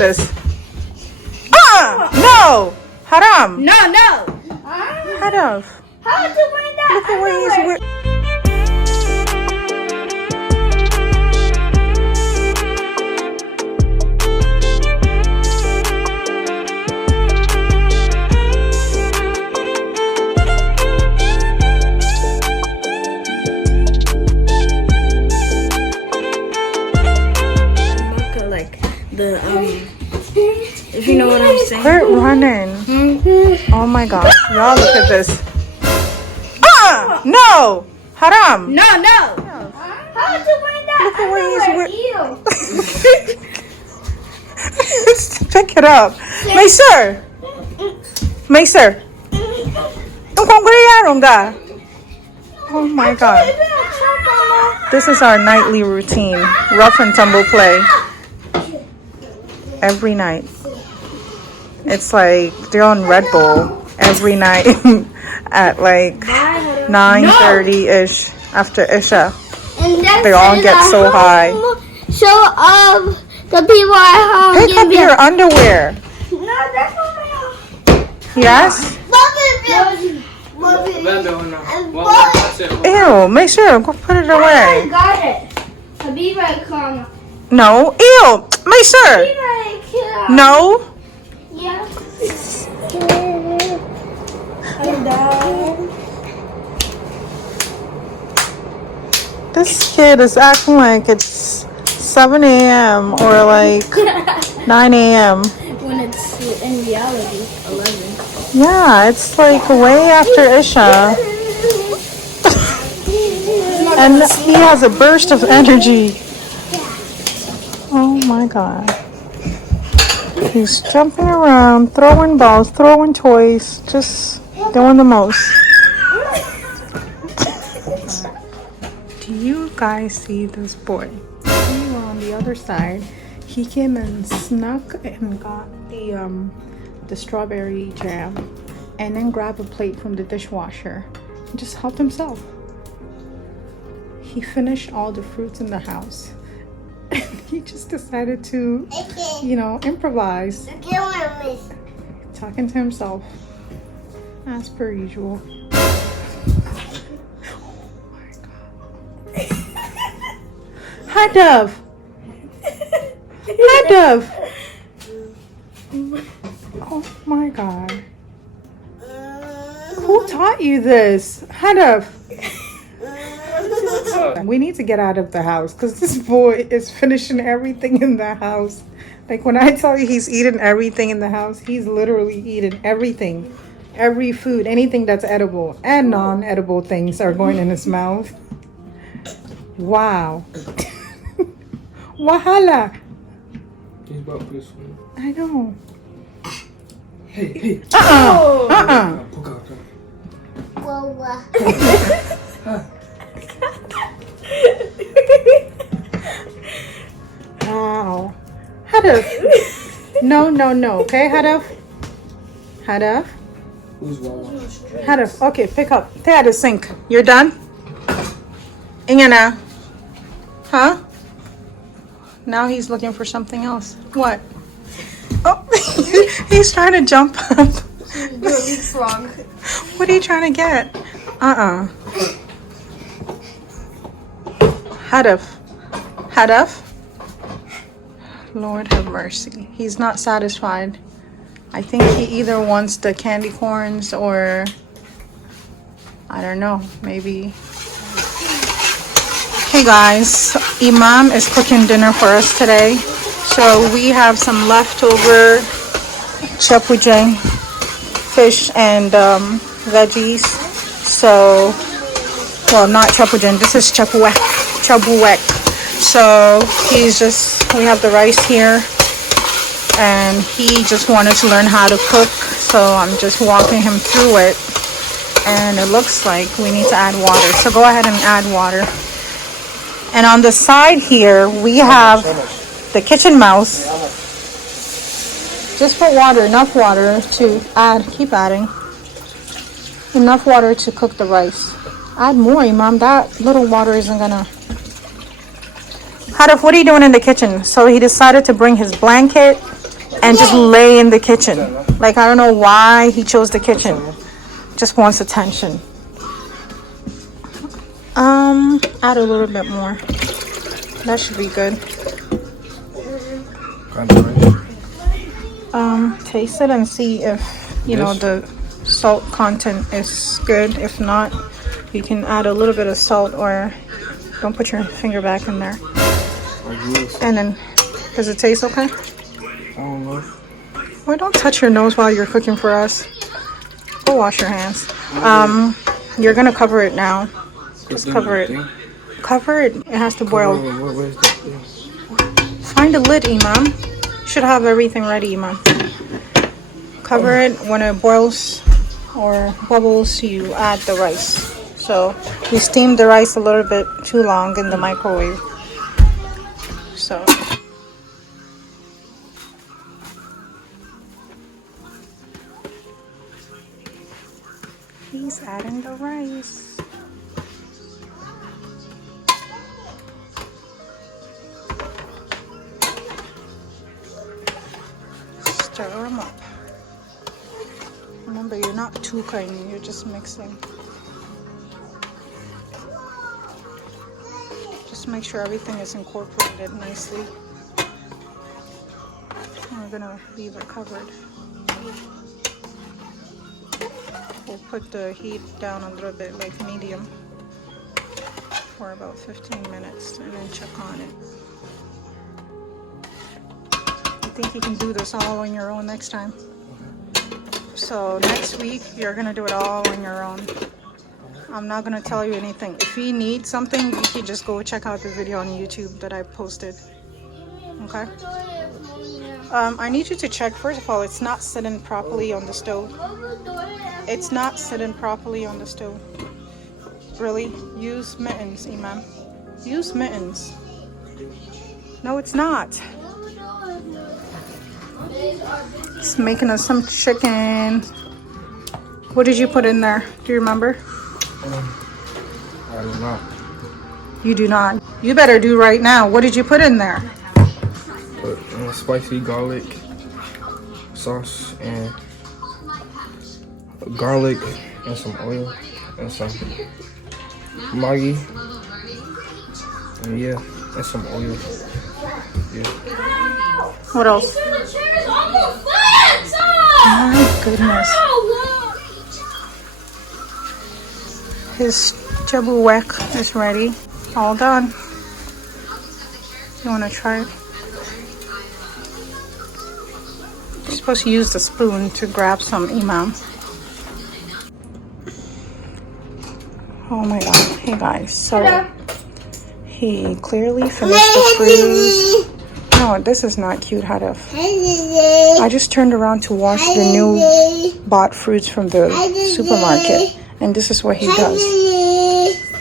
this. No! Haram! No. Hadaf. How to bring that? Look at what he's wearing. If you know what I'm saying. Quit running. Oh my gosh. Y'all look at this. No! Haram! No. How to bring that? Look at what he's wearing. Pick it up. Macer! Oh my god. This is our nightly routine. Rough and tumble play. Every night. It's like they're on Red Bull every night at like 9:30-ish after Isha. They all get so high. So the people at home. Pick up your underwear. No, that's not my home. Yes? Ew, make sure. Go put it I away. got it. Habiba, come. No. Ew. Make sure. No. Yeah. This kid is acting like it's 7 a.m. or like 9 a.m. When it's in reality 11. Yeah, it's like way after Isha. And he has a burst of energy. Oh my god. He's jumping around, throwing balls, throwing toys, just doing the most. Do you guys see this boy? We were on the other side. He came and snuck and got the strawberry jam and then grabbed a plate from the dishwasher and just helped himself. He finished all the fruits in the house. He just decided to, improvise. Talking to himself. As per usual. Oh my god. Hi, Dove. Hi, Dove. Oh my god. Who taught you this? Hi, Dove. We need to get out of the house because this boy is finishing everything in the house. Like when I tell you he's eating everything in the house, he's literally eating everything. Every food, anything that's edible and non-edible things are going in his mouth. Wow. Wahala. I know. Hey. Wow. Hadaf. No. Okay, Hadaf. Hadaf. Okay, pick up. Stay at the sink. You're done? Ingana. Huh? Now he's looking for something else. What? Oh, he's trying to jump up. What are you trying to get? Hadaf. Lord have mercy. He's not satisfied. I think he either wants the candy corns or I don't know, maybe. Hey guys, Imam is cooking dinner for us today. So we have some leftover chapujang fish and veggies. So, well, not chapujang, this is chabuek. So we have the rice here and he just wanted to learn how to cook. So I'm just walking him through it and it looks like we need to add water. So go ahead and add water. And on the side here, we have the kitchen mouse. Just put water, enough water to add, keep adding. Enough water to cook the rice. Add more, Imam, that little water isn't gonna. Hadaf, what are you doing in the kitchen? So he decided to bring his blanket and just lay in the kitchen. Like, I don't know why he chose the kitchen. Just wants attention. Add a little bit more. That should be good. Taste it and see if, you know, the salt content is good. If not, you can add a little bit of salt, or don't put your finger back in there. And then, does it taste okay? I don't know. Well, don't touch your nose while you're cooking for us. Go wash your hands. You're gonna cover it now. Just cover it. Cover it. It has to boil. Find a lid, Imam. You should have everything ready, Imam. Cover it. When it boils or bubbles, you add the rice. So you steamed the rice a little bit too long in the microwave. So he's adding the rice. Stir them up. Remember, you're not cooking, you're just mixing. Just make sure everything is incorporated nicely. And we're gonna leave it covered. We'll put the heat down a little bit, like medium, for about 15 minutes and then check on it. I think you can do this all on your own next time. So next week, you're gonna do it all on your own. I'm not gonna tell you anything. If you need something, you can just go check out the video on YouTube that I posted. Okay? I need you to check, first of all, it's not sitting properly on the stove. It's not sitting properly on the stove. Really? Use mittens, Imam. Use mittens. No, it's not. It's making us some chicken. What did you put in there? Do you remember? I do not. You do not. You better do right now. What did you put in there? But spicy garlic sauce and garlic and some oil and some Maggi. And yeah, and some oil. Yeah. What else? My goodness. His jabuwek is ready. All done. You want to try it? You're supposed to use the spoon to grab some, Imam. Oh my god. Hey guys, so he clearly finished the fruits. No, this is not cute, Hadaf. I just turned around to wash the new bought fruits from the supermarket, and this is what he does.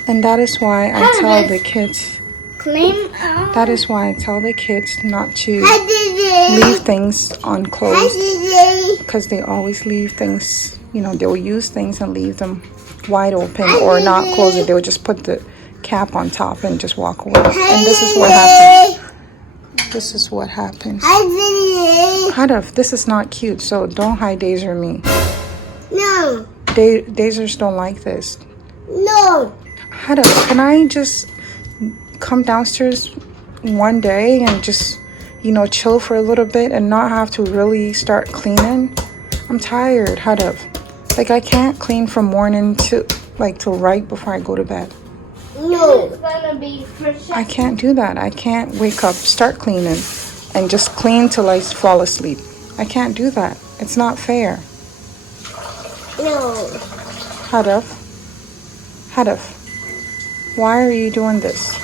And that is why I tell the kids. That is why I tell the kids not to leave things unclosed, because they always leave things. You know, they'll use things and leave them wide open or not close it. They'll just put the cap on top and just walk away. And this is what happens. This is what happens. Hadaf, this is not cute, so don't hide Daze or me. No. Dazers don't like this. No. Hadaf, can I just come downstairs one day and just, you know, chill for a little bit and not have to really start cleaning? I'm tired, Hadaf. Like, I can't clean from morning to, like, till right before I go to bed. No. I can't do that. I can't wake up, start cleaning, and just clean till I fall asleep. I can't do that. It's not fair. No. Hadaf. Hadaf. Why are you doing this?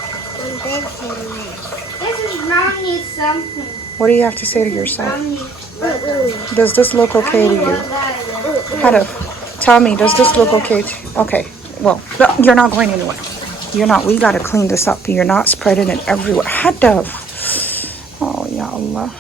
This is mommy something. What do you have to say to yourself? Does this look okay to you? Hadaf, tell me, does this look okay to you? Okay. Well, no, you're not going anywhere. You're not. We gotta clean this up. You're not spreading it everywhere. Hadaf. Oh, ya Allah.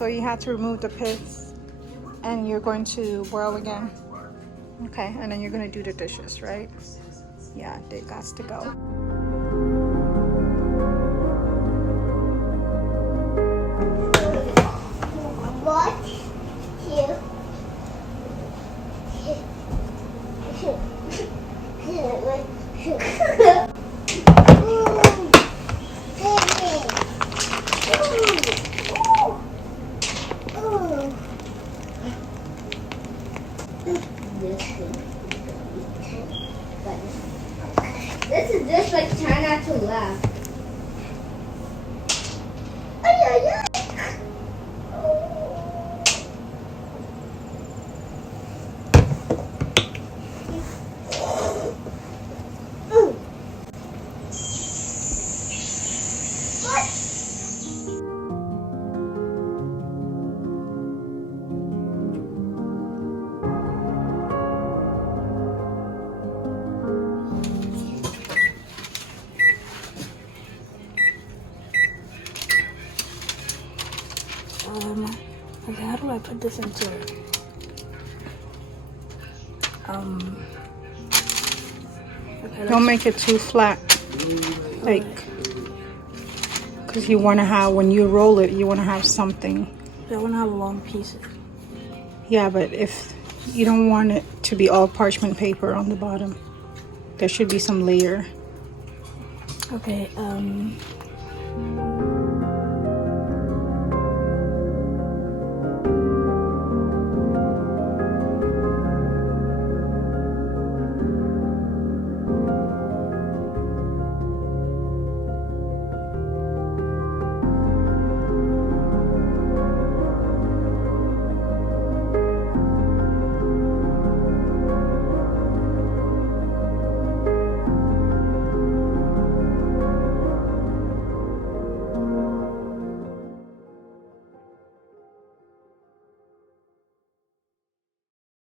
So you had to remove the pits, and you're going to boil again. Okay, and then you're gonna do the dishes, right? Yeah, they got to go. What? Here. This is just like try not to laugh. Okay, how do I put this into it? Okay, Don't make it too flat, like, because you want to have, when you roll it, you want to have something. I want to have long pieces. Yeah, but if you don't want it to be all parchment paper on the bottom, there should be some layer. Okay,